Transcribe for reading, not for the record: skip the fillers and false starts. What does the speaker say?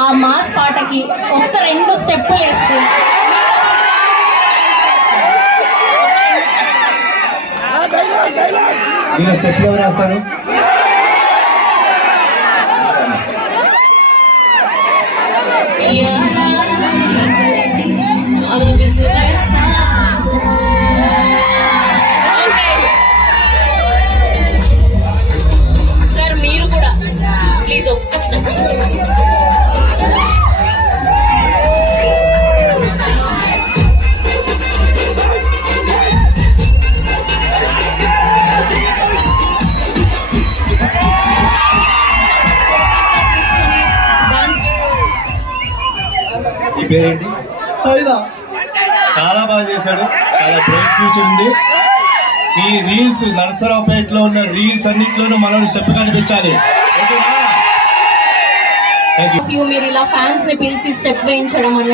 ఆ మాస్ పాటకి ఒక్క 2 స్టెప్పులు వేస్తే స్టెప్లు ఎవరు వేస్తారు? సార్ మీరు కూడా ప్లీజ్ ఒక్క స్టెప్. ఈ పేరేంటి? చాలా బాగా చేశాడు, చాలా బ్రైట్ ఫ్యూచర్ ఉంది. ఈ రీల్స్ నరసరావుపేటలో ఉన్న రీల్స్ అన్నిట్లోనూ మనం స్టెప్ కనిపించాలి. మీరు ఇలా ఫ్యాన్స్ ని పిలిచి స్టెప్ వేయించడం అన్నది